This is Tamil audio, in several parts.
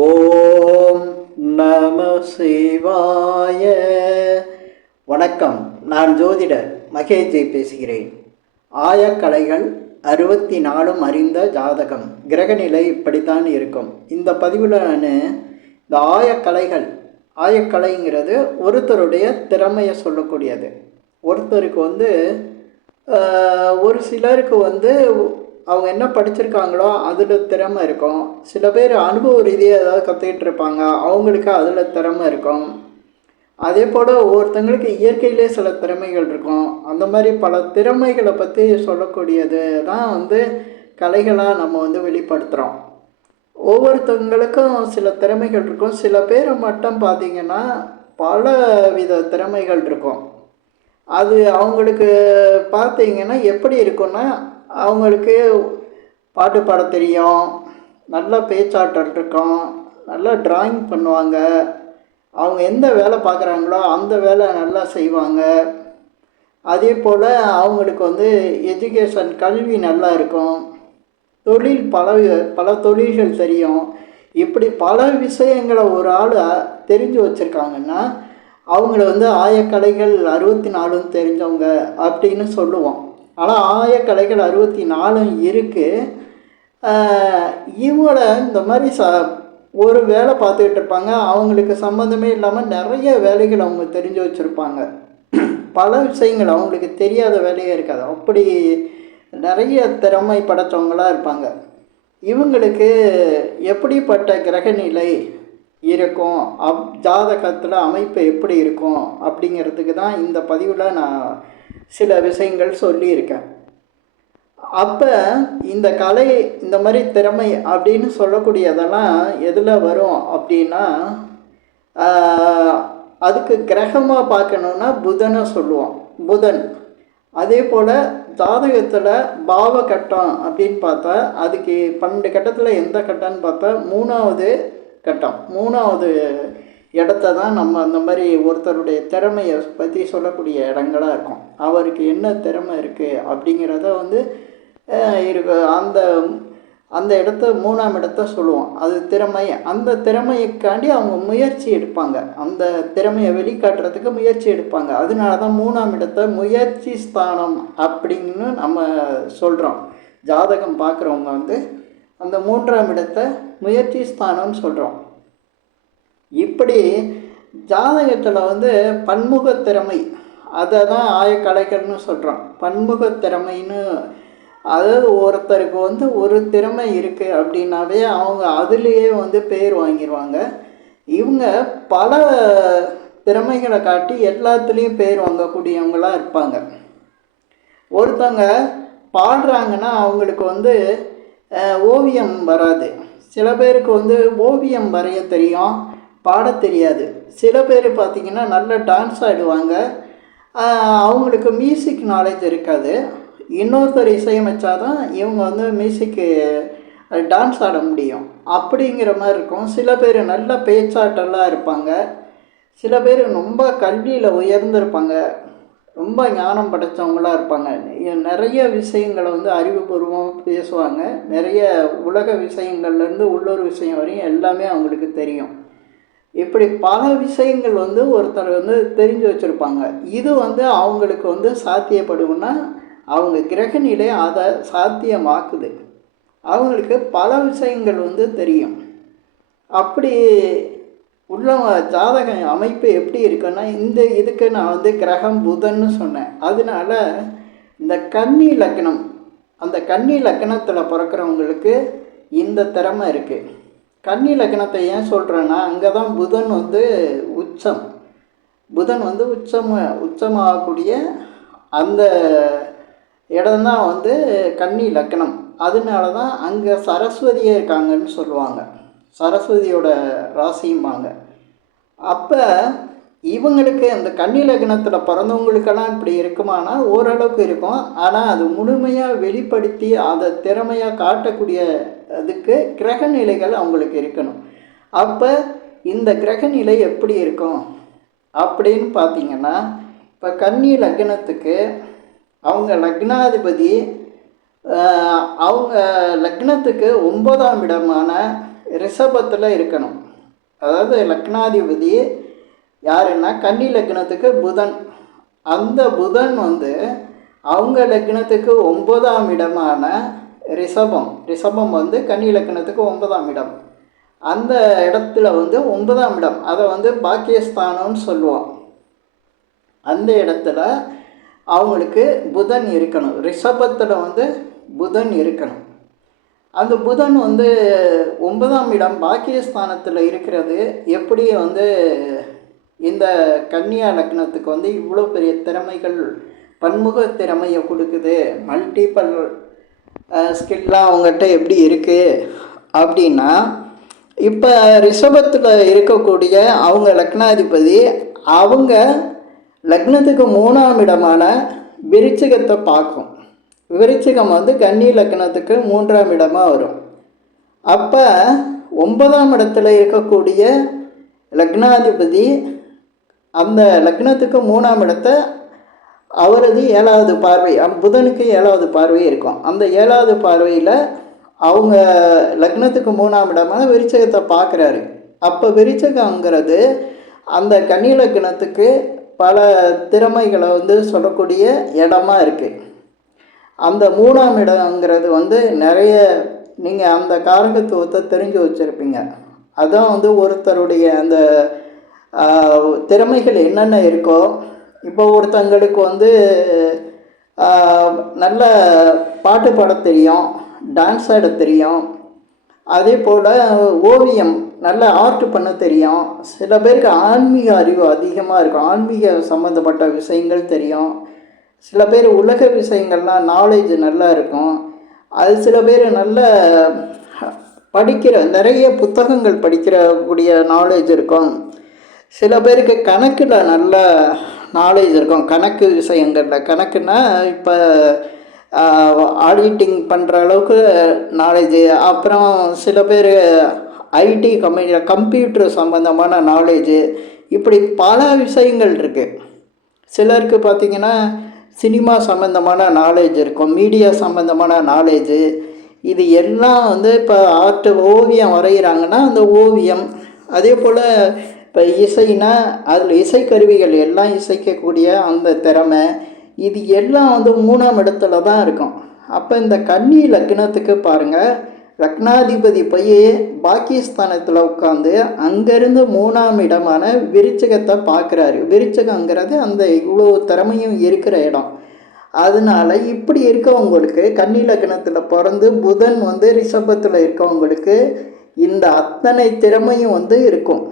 ஓம் நம சிவாய. வணக்கம். நான் ஜோதிடர் மகேஜி பேசுகிறேன். ஆயக்கலைகள் 64 அறிந்த ஜாதகம் கிரகநிலை இப்படித்தான் இருக்கும். இந்த பதிவில் நான் இந்த ஆயக்கலைங்கிறது ஒருத்தருடைய திறமையை சொல்லக்கூடியது. ஒருத்தருக்கு ஒரு சிலருக்கு அவங்க என்ன படிச்சிருக்காங்களோ அதில் திறமை இருக்கும். சில பேர் அனுபவ ரீதியாக ஏதாவது கற்றுக்கிட்டு இருப்பாங்க, அவங்களுக்கு அதில் திறமை இருக்கும். அதே போல் ஒவ்வொருத்தங்களுக்கு இயற்கையிலே சில திறமைகள் இருக்கும். அந்த மாதிரி பல திறமைகளை பற்றி சொல்லக்கூடியது தான் கலைகளாக நம்ம வெளிப்படுத்துகிறோம். ஒவ்வொருத்தங்களுக்கும் சில திறமைகள் இருக்கும். சில பேர் மட்டும் பார்த்திங்கன்னா பல வித திறமைகள் இருக்கும். அது அவங்களுக்கு பார்த்திங்கன்னா எப்படி இருக்குன்னா, அவங்களுக்கு பாட்டு பாட தெரியும், நல்ல பேச்சாற்றல் இருக்கும், நல்லா ட்ராயிங் பண்ணுவாங்க, அவங்க எந்த வேலை பார்க்குறாங்களோ அந்த வேலை நல்லா செய்வாங்க. அதே போல் அவங்களுக்கு எஜுகேஷன் கல்வி நல்லா இருக்கும், தொழில் பல தொழில்கள் தெரியும். இப்படி பல விஷயங்களை ஒரு ஆள் தெரிஞ்சு வச்சுருக்காங்கன்னா அவங்கள ஆயக்கலைகள் 64 தெரிஞ்சவங்க அப்படின்னு சொல்லுவோம். ஆனால் ஆயக்கலைகள் 64 இருக்குது. இவங்களை இந்த மாதிரி ஒரு வேலை பார்த்துக்கிட்டு இருப்பாங்க, அவங்களுக்கு சம்மந்தமே இல்லாமல் நிறைய வேலைகள் அவங்க தெரிஞ்சு வச்சுருப்பாங்க. பல விஷயங்கள் அவங்களுக்கு தெரியாத வேலையே இருக்காது. அப்படி நிறைய திறமை படைத்தவங்களாக இருப்பாங்க. இவங்களுக்கு எப்படிப்பட்ட கிரகநிலை இருக்கும், ஜாதகத்தில் அமைப்பு எப்படி இருக்கும் அப்படிங்கிறதுக்கு தான் இந்த பதிவில் நான் சில விஷயங்கள் சொல்லியிருக்கேன். அப்போ இந்த கலை, இந்த மாதிரி திறமை அப்படின்னு சொல்லக்கூடியதெல்லாம் எதில் வரும் அப்படின்னா, அதுக்கு கிரகமாக பார்க்கணுன்னா புதனை சொல்லுவோம். புதன். அதே போல் ஜாதகத்தில் பாவ கட்டம் அப்படின்னு பார்த்தா அதுக்கு 12 கட்டத்தில் எந்த கட்டம்னு பார்த்தா 3வது கட்டம், 3வது இடத்த தான் நம்ம அந்த மாதிரி ஒருத்தருடைய திறமையை பற்றி சொல்லக்கூடிய இடங்களாக இருக்கும். அவருக்கு என்ன திறமை இருக்குது அப்படிங்கிறத இருக்கு. அந்த இடத்த 3ஆம் இடத்த சொல்லுவோம். அது திறமை. அந்த திறமைக்காண்டி அவங்க முயற்சி எடுப்பாங்க, அந்த திறமையை வெளிக்காட்டுறதுக்கு முயற்சி எடுப்பாங்க. அதனால தான் 3ஆம் இடத்த முயற்சி ஸ்தானம் அப்படின்னு நம்ம சொல்கிறோம். ஜாதகம் பார்க்குறவங்க அந்த 3ஆம் இடத்த முயற்சி ஸ்தானம்னு சொல்கிறோம். இப்படி ஜாதகத்தில் பன்முக திறமை, அதை தான் ஆயக்கலைகள்னு சொல்கிறோம். பன்முக திறமைன்னு, அதாவது ஒருத்தருக்கு ஒரு திறமை இருக்குது அப்படின்னாவே அவங்க அதுலேயே பேர் வாங்கிடுவாங்க. இவங்க பல திறமைகளை காட்டி எல்லாத்துலேயும் பேர் வாங்கக்கூடியவங்களாக இருப்பாங்க. ஒருத்தவங்க பாடுறாங்கன்னா அவங்களுக்கு ஓவியம் வராது. சில பேருக்கு ஓவியம் வரைய தெரியும், பாட தெரியாது. சில பேர் பார்த்திங்கன்னா நல்ல டான்ஸ் ஆடுவாங்க, அவங்களுக்கு மியூசிக் நாலேஜ் இருக்காது. இன்னொருத்தர் இசையமைச்சாதான் இவங்க மியூசிக்கு டான்ஸ் ஆட முடியும் அப்படிங்கிற மாதிரி இருக்கும். சில பேர் நல்ல பேச்சாற்றலாக இருப்பாங்க. சில பேர் ரொம்ப கல்வியில் உயர்ந்திருப்பாங்க, ரொம்ப ஞானம் படைத்தவங்களாக இருப்பாங்க. நிறைய விஷயங்களை அறிவுபூர்வமாக பேசுவாங்க. நிறைய உலக விஷயங்கள்லேருந்து உள்ளூர் விஷயம் வரையும் எல்லாமே அவங்களுக்கு தெரியும். இப்படி பல விஷயங்கள் ஒருத்தர் தெரிஞ்சு வச்சுருப்பாங்க. இது அவங்களுக்கு சாத்தியப்படும்னா அவங்க கிரகநிலை அதை சாத்தியமாக்குது. அவங்களுக்கு பல விஷயங்கள் தெரியும். அப்படி உள்ள ஜாதக அமைப்பு எப்படி இருக்குன்னா, இதுக்கு நான் கிரகம் புதன்னு சொன்னேன். அதனால இந்த கன்னி லக்னம், அந்த கன்னி லக்னத்தில் பிறக்கிறவங்களுக்கு இந்த திறமை இருக்குது. கன்னி லக்னத்தை ஏன் சொல்கிறேன்னா, அங்கே தான் புதன் உச்சம். புதன் உச்சமாகக்கூடிய அந்த இடம்தான் கன்னி லக்னம். அதனால தான் அங்கே சரஸ்வதியே இருக்காங்கன்னு சொல்லுவாங்க. சரஸ்வதியோட ராசியும்பாங்க. அப்போ இவங்களுக்கு அந்த கன்னி லக்னத்தில் பிறந்தவங்களுக்கெல்லாம் இப்படி இருக்குமானா ஓரளவுக்கு இருக்கும். ஆனால் அது முழுமையாக வெளிப்படுத்தி அதை திறமையாக காட்டக்கூடிய அதுக்கு கிரகநிலைகள் அவங்களுக்கு இருக்கணும். அப்போ இந்த கிரகநிலை எப்படி இருக்கும் அப்படின்னு பார்த்திங்கன்னா, இப்போ கன்னி லக்னத்துக்கு அவங்க லக்னாதிபதி அவங்க லக்னத்துக்கு 9ஆம் இடமான ரிஷபத்தில் இருக்கணும். அதாவது லக்னாதிபதி யாருன்னா கன்னி லக்னத்துக்கு புதன். அந்த புதன் வந்து அவங்க லக்னத்துக்கு 9ஆம் இடமான ரிஷபம் வந்து கன்னி லக்னத்துக்கு 9ஆம் இடம். அந்த இடத்துல வந்து 9ஆம் இடம், அதை வந்து பாக்கியஸ்தானம்னு சொல்லுவோம். அந்த இடத்துல அவங்களுக்கு புதன் இருக்கணும். ரிஷபத்தில் வந்து புதன் இருக்கணும். அந்த புதன் வந்து 9ஆம் இடம் பாக்கியஸ்தானத்தில் இருக்கிறது எப்படி வந்து இந்த கன்னியா லக்னத்துக்கு வந்து இவ்வளோ பெரிய திறமைகள், பன்முக திறமையை கொடுக்குது, மல்டிபிள் ஸ்கில்லாம் அவங்ககிட்ட எப்படி இருக்குது அப்படின்னா, இப்போ ரிஷபத்தில் இருக்கக்கூடிய அவங்க லக்னாதிபதி அவங்க லக்னத்துக்கு 3ஆம் இடமான விருச்சிகத்தை பார்க்கும். விருச்சிகம் வந்து கன்னி லக்னத்துக்கு 3ஆம் இடமாக வரும். அப்போ 9ஆம் இடத்துல இருக்கக்கூடிய லக்னாதிபதி அந்த லக்னத்துக்கு 3ஆம் இடத்தை அவரது 7வது பார்வை, புதனுக்கு 7வது பார்வை இருக்கும். அந்த 7வது பார்வையில் அவங்க லக்னத்துக்கு 3ஆம் இடமாக விருச்சிகத்தை பார்க்குறாரு. அப்போ விருச்சிகங்கிறது அந்த கன்னி லக்னத்துக்கு பல திறமைகளை வந்து சொல்லக்கூடிய இடமா இருக்குது. அந்த 3ஆம் இடங்கிறது வந்து நிறைய நீங்கள் அந்த காரகத்துவத்தை தெரிஞ்சு வச்சுருப்பீங்க. அதான் வந்து ஒருத்தருடைய அந்த திறமைகள் என்னென்ன இருக்கோ. இப்போ ஒருத்தங்களுக்கு வந்து நல்ல பாட்டு பாட தெரியும், டான்ஸ் ஆட தெரியும், அதே போல் ஓவியம் நல்ல ஆர்ட் பண்ண தெரியும். சில பேருக்கு ஆன்மீக அறிவு அதிகமாக இருக்கும், ஆன்மீக சம்மந்தப்பட்ட விஷயங்கள் தெரியும். சில பேர் உலக விஷயங்கள்லாம் நாலேஜ் நல்லா இருக்கும். அது சில பேர் நல்ல படிக்கிற நிறைய புத்தகங்கள் படிக்கிறக்கூடிய நாலேஜ் இருக்கும். சில பேருக்கு கணக்கில் நல்ல நாலேஜ் இருக்கும், கணக்கு விஷயங்களில். கணக்குன்னா இப்போ ஆடிட்டிங் பண்ணுற அளவுக்கு நாலேஜு. அப்புறம் சில பேர் ஐடி கம்ப்யூட்டர் சம்மந்தமான நாலேஜு. இப்படி பல விஷயங்கள் இருக்குது. சிலருக்கு பார்த்திங்கன்னா சினிமா சம்மந்தமான நாலேஜ் இருக்கும், மீடியா சம்மந்தமான நாலேஜு. இது எல்லாம் வந்து இப்போ ஆர்ட் ஓவியம் வரைகிறாங்கன்னா அந்த ஓவியம், அதே போல் இப்போ இசைனா அதில் இசைக்கருவிகள் எல்லாம் இசைக்கக்கூடிய அந்த திறமை, இது எல்லாம் வந்து 3ஆம் இடத்துல தான் இருக்கும். அப்போ இந்த கன்னி லக்னத்துக்கு பாருங்கள், லக்னாதிபதி போய் பாக்கியஸ்தானத்தில் உட்காந்து அங்கேருந்து 3ஆம் இடமான விருச்சிகத்தை பார்க்குறாரு. விருச்சிகங்கிறது அந்த இவ்வளோ திறமையும் இருக்கிற இடம். அதனால் இப்படி இருக்கவங்களுக்கு கன்னி லக்னத்தில் பிறந்து புதன் வந்து ரிஷபத்தில் இருக்கவங்களுக்கு இந்த அத்தனை திறமையும் வந்து இருக்கும்.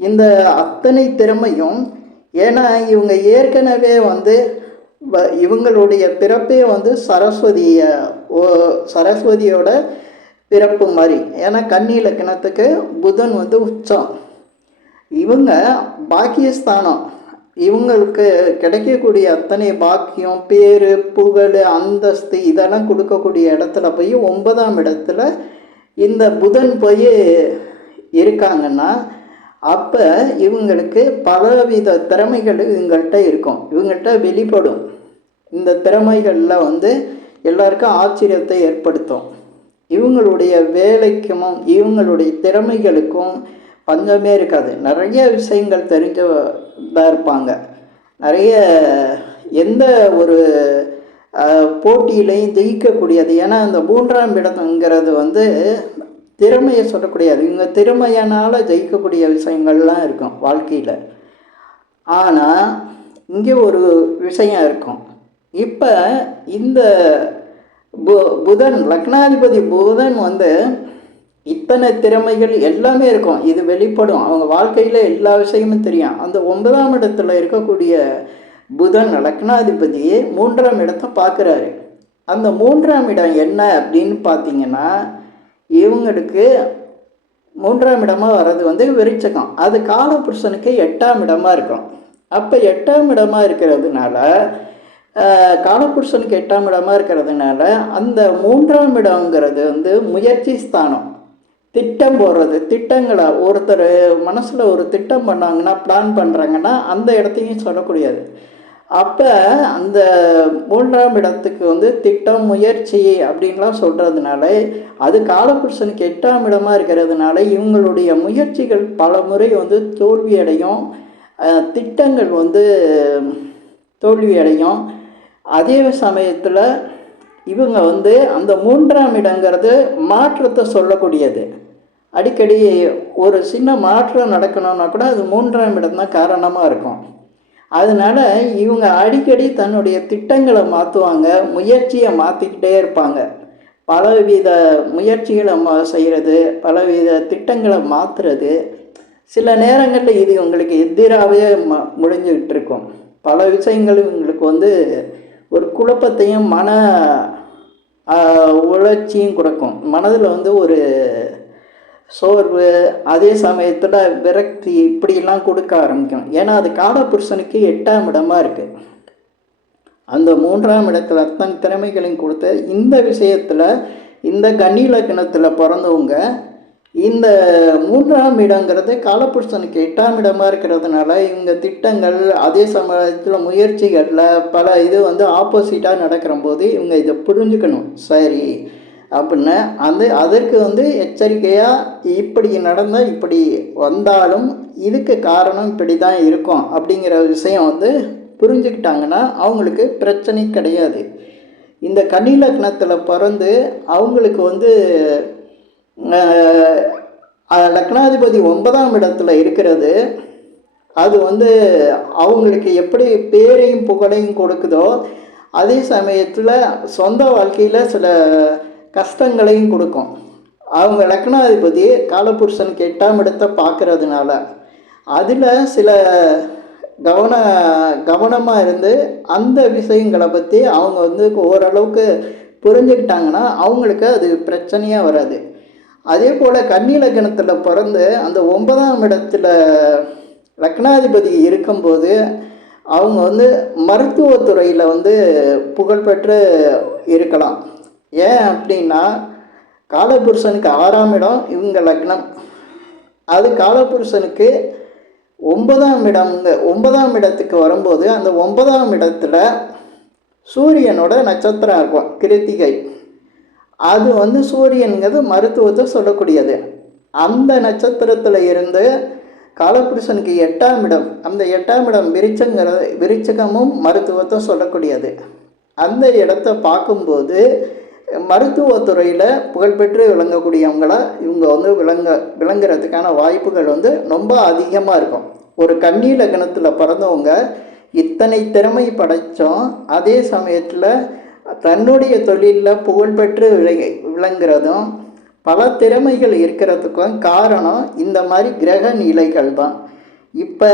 இந்த அத்தனை திறமையும் ஏன்னா இவங்க ஏற்கனவே வந்து இவங்களுடைய பிறப்பே வந்து சரஸ்வதியோட பிறப்பு மாதிரி. ஏன்னா கன்னி லக்னத்துக்கு புதன் வந்து உச்சம். இவங்க பாக்கியஸ்தானம், இவங்களுக்கு கிடைக்கக்கூடிய அத்தனை பாக்கியம், பேர், புகழ், அந்தஸ்து இதெல்லாம் கொடுக்கக்கூடிய இடத்துல போய் 9ஆம் இடத்துல இந்த புதன் போய் இருக்காங்கன்னா அப்போ இவங்களுக்கு பலவித திறமைகள் இவங்கள்ட்ட இருக்கும், இவங்கள்ட்ட வெளிப்படும். இந்த திறமைகளில் வந்து எல்லாருக்கும் ஆச்சரியத்தை ஏற்படுத்தும். இவங்களுடைய வேலைக்கும் இவங்களுடைய திறமைகளுக்கும் பஞ்சமே இருக்காது. நிறைய விஷயங்கள் தெரிஞ்சதாக இருப்பாங்க. நிறைய எந்த ஒரு போட்டியிலையும் ஜெயிக்கக்கூடியது. ஏன்னா இந்த 3ஆம் இடத்துங்கிறது வந்து திறமையை சொல்லக்கூடியது. இவங்க திறமையினால் ஜெயிக்கக்கூடிய விஷயங்கள்லாம் இருக்கும் வாழ்க்கையில். ஆனால் இங்கே ஒரு விஷயம் இருக்கும். இப்போ இந்த புதன் லக்னாதிபதி புதன் வந்து இத்தனை திறமைகள் எல்லாமே இருக்கும், இது வெளிப்படும். அவங்க வாழ்க்கையில் எல்லா விஷயமும் தெரியும். அந்த 9ஆம் இடத்துல இருக்கக்கூடிய புதன் லக்னாதிபதி 3ஆம் இடத்தை பார்க்குறாரு. அந்த 3ஆம் இடம் என்ன அப்படின்னு பார்த்தீங்கன்னா, இவங்களுக்கு 3ஆம் இடமாக வர்றது வந்து விருச்சிகம். அது காலபுருஷனுக்கு 8ஆம் இடமாக இருக்கும். அப்போ 8ஆம் இடமாக இருக்கிறதுனால, காலபுருஷனுக்கு 8ஆம் இடமாக இருக்கிறதுனால அந்த 3ஆம் இடங்கிறது வந்து முயற்சி ஸ்தானம். திட்டம் போடுறது, திட்டங்களை ஒருத்தர் மனசில் ஒரு திட்டம் பண்ணாங்கன்னா, பிளான் பண்ணுறாங்கன்னா அந்த இடத்தையும் சொல்லக்கூடியது. அப்போ அந்த 3ஆம் இடத்துக்கு வந்து திட்டம் முயற்சி அப்படின்லாம் சொல்கிறதுனால அது காலபுருஷனுக்கு 8ஆம் இடமாக இருக்கிறதுனால இவங்களுடைய முயற்சிகள் பல முறை வந்து தோல்வியடையும், திட்டங்கள் வந்து தோல்வியடையும். அதே சமயத்தில் இவங்க வந்து அந்த 3ஆம் இடங்கிறது மாற்றத்தை சொல்லக்கூடியது. அடிக்கடி ஒரு சின்ன மாற்றம் நடக்கணும்னா கூட அது 3ஆம் இடம் தான் காரணமாக இருக்கும். அதனால் இவங்க அடிக்கடி தன்னுடைய திட்டங்களை மாற்றுவாங்க, முயற்சியை மாற்றிக்கிட்டே இருப்பாங்க. பலவித முயற்சிகளை செய்கிறது, பலவித திட்டங்களை மாற்றுறது. சில நேரங்களில் இது இவங்களுக்கு எதிராகவே முடிஞ்சுக்கிட்டு இருக்கும். பல விஷயங்கள் இவங்களுக்கு வந்து ஒரு குழப்பத்தையும் உணர்ச்சியும் கொடுக்கும். மனதில் வந்து ஒரு சோர்வு, அதே சமயத்தில் விரக்தி இப்படிலாம் கொடுக்க ஆரம்பிக்கும். ஏன்னா அது காலபுருஷனுக்கு 8ஆம் இடமாக இருக்குது. அந்த 3ஆம் இடத்துல அத்தனை திறமைகளையும் கொடுத்த இந்த விஷயத்தில் இந்த கன்னி லக்னத்தில் பிறந்தவங்க இந்த 3ஆம் இடங்கிறது காலபுருஷனுக்கு 8ஆம் இடமாக இருக்கிறதுனால இவங்க திட்டங்கள், அதே சமயத்தில் முயற்சிகளில் பல இது வந்து ஆப்போசிட்டாக நடக்கிற போது இவங்க இதை புரிஞ்சுக்கணும். சரி அப்படின்னு அதற்கு வந்து எச்சரிக்கையாக இப்படி நடந்தால் இப்படி வந்தாலும் இதுக்கு காரணம் இப்படி தான் இருக்கும் அப்படிங்கிற விஷயம் வந்து புரிஞ்சுக்கிட்டாங்கன்னா அவங்களுக்கு பிரச்சனை கிடையாது. இந்த கன்னி லக்னத்தில் பிறந்து அவங்களுக்கு வந்து லக்னாதிபதி 9ஆம் இடத்துல இருக்கிறது, அது வந்து அவங்களுக்கு எப்படி பேரையும் புகழையும் கொடுக்குதோ அதே சமயத்தில் சொந்த வாழ்க்கையில் சில கஷ்டங்களையும் கொடுக்கும். அவங்க லக்னாதிபதி காலபுருஷனுக்கு 8ஆம் இடத்தை பார்க்கறதுனால அதில் சில கவனமாக இருந்து அந்த விஷயங்களை பற்றி அவங்க வந்து ஓரளவுக்கு புரிஞ்சுக்கிட்டாங்கன்னா அவங்களுக்கு அது பிரச்சனையாக வராது. அதே போல் கன்னி லக்னத்தில் பிறந்து அந்த 9ஆம் இடத்துல லக்னாதிபதி இருக்கும்போது அவங்க வந்து மருத்துவத்துறையில் வந்து புகழ்பெற்று இருக்கலாம். ஏன் அப்படின்னா காலபுருஷனுக்கு 6ஆம் இடம் இவங்க லக்னம், அது காலபுருஷனுக்கு 9ஆம் இடம்ங்க. 9ஆம் இடத்துக்கு வரும்போது அந்த 9ஆம் இடத்துல சூரியனோட நட்சத்திரம் இருக்கும் கிருத்திகை. அது வந்து சூரியனுங்கிறது மருத்துவத்தை சொல்லக்கூடியது. அந்த நட்சத்திரத்தில் இருந்து காலபுருஷனுக்கு 8ஆம் இடம், அந்த 8ஆம் இடம் விருச்சகமும் மருத்துவத்தை சொல்லக்கூடியது. அந்த இடத்த பார்க்கும்போது மருத்துவத்துறையில் புகழ்பெற்று விளங்கக்கூடியவங்கள இவங்க வந்து விளங்குறதுக்கான வாய்ப்புகள் வந்து ரொம்ப அதிகமாக இருக்கும். ஒரு கன்னி லக்னத்தில் பிறந்தவங்க இத்தனை திறமை படைத்தோம், அதே சமயத்தில் தன்னுடைய தொழிலில் புகழ்பெற்று விளங்குறதும் பல திறமைகள் இருக்கிறதுக்கும் காரணம் இந்த மாதிரி கிரக நிலைகள் தான். இப்போ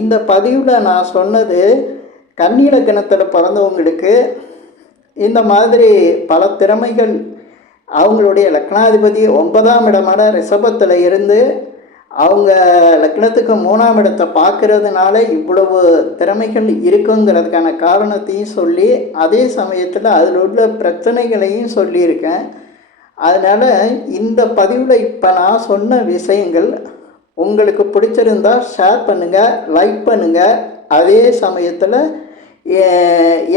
இந்த பதிவில் நான் சொன்னது கன்னி லக்னத்தில் பிறந்தவங்களுக்கு இந்த மாதிரி பல திறமைகள் அவங்களுடைய லக்னாதிபதி 9ஆம் இடமான ரிஷபத்தில் இருந்து அவங்க லக்னத்துக்கு 3ஆம் இடத்தை பார்க்கறதுனால இவ்வளவு திறமைகள் இருக்குங்கிறதுக்கான காரணத்தையும் சொல்லி அதே சமயத்தில் அதில் உள்ள பிரச்சனைகளையும் சொல்லியிருக்கேன். அதனால் இந்த பதிவில் இப்போ நான் சொன்ன விஷயங்கள் உங்களுக்கு பிடிச்சிருந்தால் ஷேர் பண்ணுங்கள், லைக் பண்ணுங்கள். அதே சமயத்தில்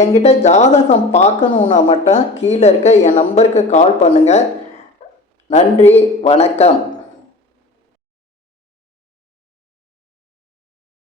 என்கிட்ட ஜாதகம் பார்க்கணுன்னா மட்டும் கீழே இருக்க என் நம்பருக்கு கால் பண்ணுங்கள். நன்றி, வணக்கம்.